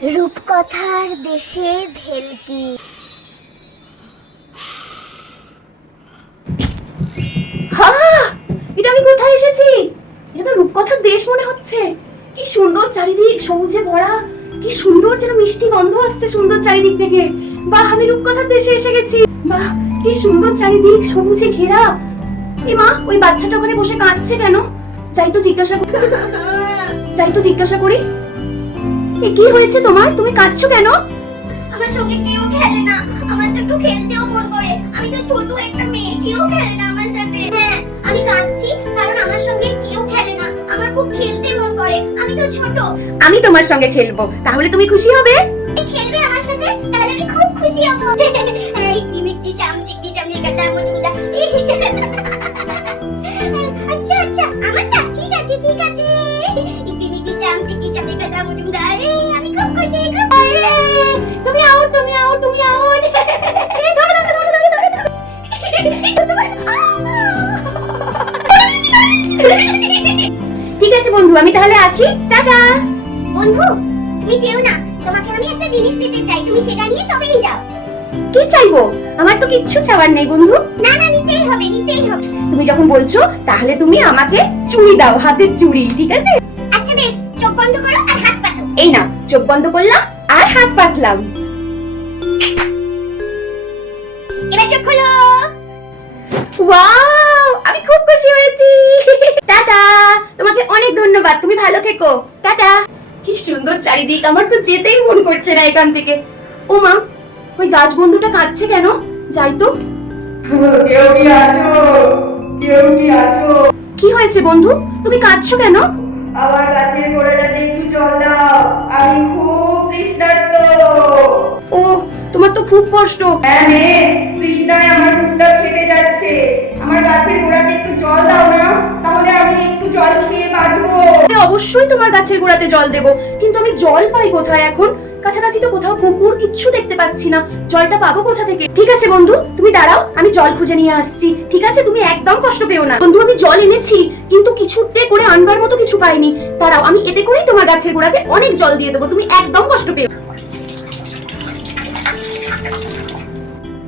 রূপকথার দেশে ভেলকি। এটা আমি কোথায় এসেছি? এটা তো রূপকথার দেশ মনে হচ্ছে। কি সুন্দর চারিদিক সবুজে ভরা, কি সুন্দর যেন মিষ্টি গন্ধ আসছে সুন্দর চারিদিক থেকে। বাহ, আমি রূপকথার দেশে এসে গেছি। বাহ, কি সুন্দর চারিদিক সবুজে ঘেরা। এ মা, ওই বাচ্চাটা ওখানে বসে কাঁদছে কেন? যাই তো জিজ্ঞাসা করি। এ কি হয়েছে তোমার? তুমি কাঁদছো কেন? আমার সঙ্গে কেউ খেলে না, আমার তো একটু খেলতেও মন করে। আমি তো ছোট একটা মেয়ে, কেউ খেলে না আমার সাথে। হ্যাঁ, আমি কাঁদছি কারণ আমার সঙ্গে কেউ খেলে না, আমার খুব খেলতে মন করে। আমি তো ছোট। আমি তোমার সঙ্গে খেলবো, তাহলে তুমি খুশি হবে? খেলবে আমার সাথে? তাহলে আমি খুব খুশি হব। এই মিমিক্তি চামচিক্তি চামচিকা মুদুদা। আচ্ছা আচ্ছা, আমারটা ঠিক আছে ঠিক আছে। মিমিক্তি চামচিক্তি চামচিকা মুদুদা। আমি খুব খুশি। তুমি আউট। ঠিক আছে বন্ধু, আমি তাহলে আসি। টাটা। বন্ধু, তুমি যেও না, তোমাকে আমি একটা জিনিস দিতে চাই, তুমি সেটা নিয়ে তবেই যাও। কি চাইবো? আমার তো কিচ্ছু চাওয়ার নেই বন্ধু। না না, নিতেই হবে। তুমি যখন বলছো তাহলে তুমি আমাকে চুড়ি দাও, হাতের চুড়ি, ঠিক আছে? আচ্ছা বেশ, চোখ বন্ধ করো আর হাত পাতো। এই না, চোখ বন্ধ করলাম আর হাত পাতলাম। এবার চোখ খোলো। ওয়াও, আমি খুব খুশি হয়েছি। টাটা, তোমাকে অনেক ধন্যবাদ, তুমি ভালো থেকো। টাটা। কি সুন্দর চারিদিক, আমার তো যেতেই মন করছে না এখান থেকে। ও মা, ওই গাছ বন্ধুটা কাঁদছে কেন? যাই তো। কেউ কি আছো? কি হয়েছে বন্ধু, তুমি কাঁদছো কেন? আমার গাছের গোড়াটাতে একটু জল দাও, আমি খুব তৃষ্ণার্ত। ও, তোমার তো খুব কষ্ট। হ্যাঁ রে, তৃষ্ণায় আমার বুকটা ফেটে যাচ্ছে। আমার গাছের গোড়াতে একটু জল দাও না, তাহলে আমি একটু জল খেয়ে বাঁচবো। অবশ্যই তোমার গাছের গোড়াতে জল দেবো, কিন্তু আমি জল পাই কোথায় এখন? কাছাকাছি তো কোথাও পুকুর কিচ্ছু দেখতে পাচ্ছি না, জলটা পাবো কোথা থেকে? ঠিক আছে বন্ধু, তুমি দাঁড়াও, আমি জল খুঁজে নিয়ে আসছি। ঠিক আছে, তুমি একদম কষ্ট পেও না। বন্ধু, আমি জল এনেছি, কিন্তু কিছুতে করে আনবার মতো কিছু পাইনি। দাঁড়াও, আমি এতে করেই তোমার গাছের গোড়াতে অনেক জল দিয়ে দেবো, তুমি একদম কষ্ট পেও।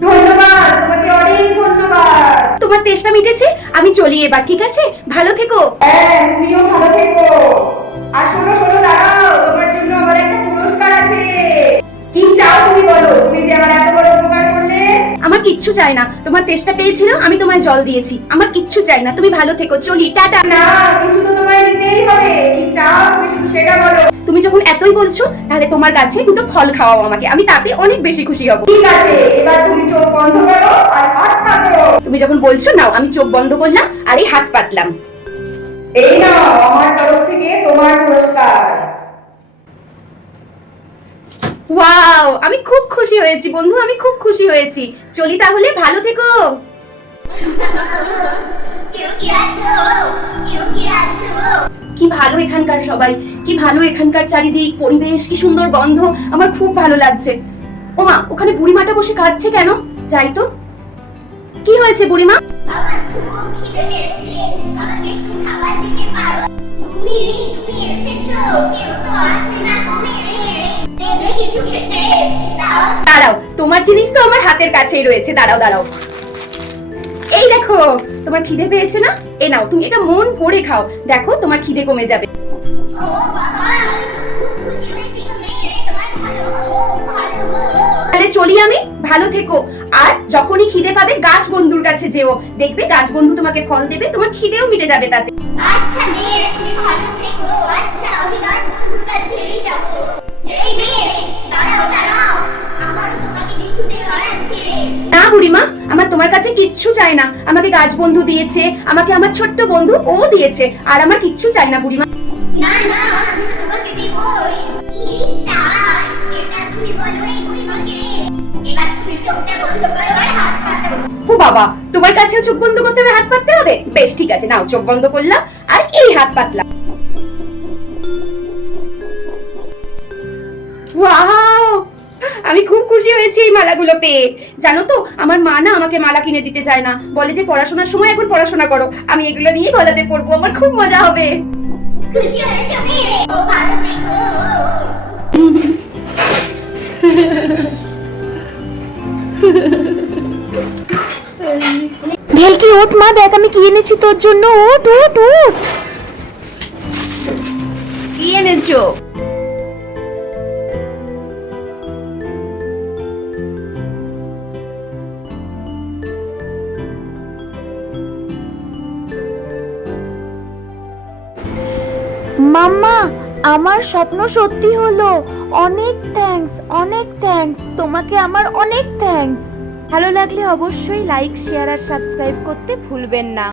ধন্যবাদ, তোমাকে অনেক ধন্যবাদ। তোমার তেষ্টা মিটেছে, আমি চলি এবার, ঠিক আছে? ভালো থেকো। হ্যাঁ, তুমিও ভালো থেকো। আর শোনো দাঁড়াও, তোমার জন্য আমার একটা পুরস্কার আছে। কি চাও তুমি বলো, তুমি যে আমার এত বড় উপকার করলে। আমার কিচ্ছু চাই না, তোমার তেষ্টা পেয়েছিল, আমি তোমায় জল দিয়েছি। আমার কিচ্ছু চাই না, তুমি ভালো থেকো, চলি, টাটা। না, কিছু তো তোমায় দিতেই হবে। কি চাও তুমি শুধু সেটা বলো। তুমি যখন এতই বলছো, তাহলে তোমার কাছে দুটো ফল খাওয়াও আমাকে, আমি তাতে অনেক বেশি খুশি হব। ঠিক আছে, এবার তুমি চোখ বন্ধ করো আর হাত পাতো। তুমি যখন বলছো, নাও, আমি চোখ বন্ধ করলাম আর এই হাত পাতলাম। এই নাও আমার তরফ থেকে তোমার পুরস্কার। ওয়াও, আমি খুব খুশি হয়েছি বন্ধু, আমি খুব খুশি হয়েছি। চলি তাহলে, ভালো থেকো। কেউ কি আছো? কি ভালো এখানকার সবাই, কি ভালো এখানকার চারিদিক, পরিবেশ, কি সুন্দর গন্ধ, আমার খুব ভালো লাগছে। ওমা, ওখানে বুড়িমাটা বসে কাঁদছে কেন? যাই তো। কি হয়েছে বুড়িমা? আমার খুব খিদে পেয়েছে, আমাকে একটু খাবার দিতে পারো? তুমি এসেছো, কেউ তো আসে না। তুমি দেবে কিছু খেতে? দাও। দাঁড়াও, তোমার জিনিস তো আমার হাতের কাছেই রয়েছে, দাঁড়াও। এই দেখো, তোমার খিদে পেয়েছে না? এ নাও, তুমি এটা মন ভরে খাও, দেখো তোমার খিদে কমে যাবে। ও বাবা, আমি তো খুব খুশি হয়েছি। তোমার ভালো। তাহলে চলি আমি, ভালো থেকো। আর যখনই খিদে পাবে গাছ বন্ধুর কাছে যেও, দেখবে গাছ বন্ধু তোমাকে ফল দেবে, তোমার খিদেও মিটে যাবে তাতে। আচ্ছা মেয়ে, তুমি ভালো থেকো। আচ্ছা, আমি গাছ বন্ধুর কাছেই যাব। এই মেয়ে, দাঁড়াও, আমারও তোমাকে কিছু দেওয়ার আছে। না বুড়িমা, আমার তোমার কাছে কিচ্ছু চাই না। আমাকে গাছ বন্ধু দিয়েছে, আমাকে আমার ছোট্ট বন্ধু ও দিয়েছে, আর আমার কিচ্ছু চাই না বুড়িমা। না না, আমি তোমাকে দেব। কি চাই সেটা তুমি বলো এই বুড়িমাকে। এবার তুমি চোখটা বন্ধ করো আর হাত পাতো। ও বাবা, তোমার কাছেও চোখ বন্ধ করতে হবে, হাত পাততে হবে? বেশ, ঠিক আছে, নাও, চোখ বন্ধ করলাম আর এই হাত পাতলাম। ওয়াও, আমি খুব খুশি হয়েছি এই মালাগুলো পেয়ে। জানো তো, আমার মা না আমাকে মালা কিনে দিতে চায় না, বলে যে পড়াশোনার সময় এখন পড়াশোনা করো, আমি এগুলো নিয়ে গলাতে পরবো, আমার খুব মজা হবে। খুশি হয়েছো মেয়ে? ও ভালো থেকো। ভেলকি ওঠ মা, দেখ আমি কি এনেছি তোর জন্য। ওঠ ওঠ ওঠ। কি এনেছো? মাম্মা, আমার স্বপ্ন সত্যি হলো। অনেক থ্যাঙ্কস তোমাকে, আমার অনেক থ্যাঙ্কস। ভালো লাগলে অবশ্যই লাইক, শেয়ার আর সাবস্ক্রাইব করতে ভুলবেন না।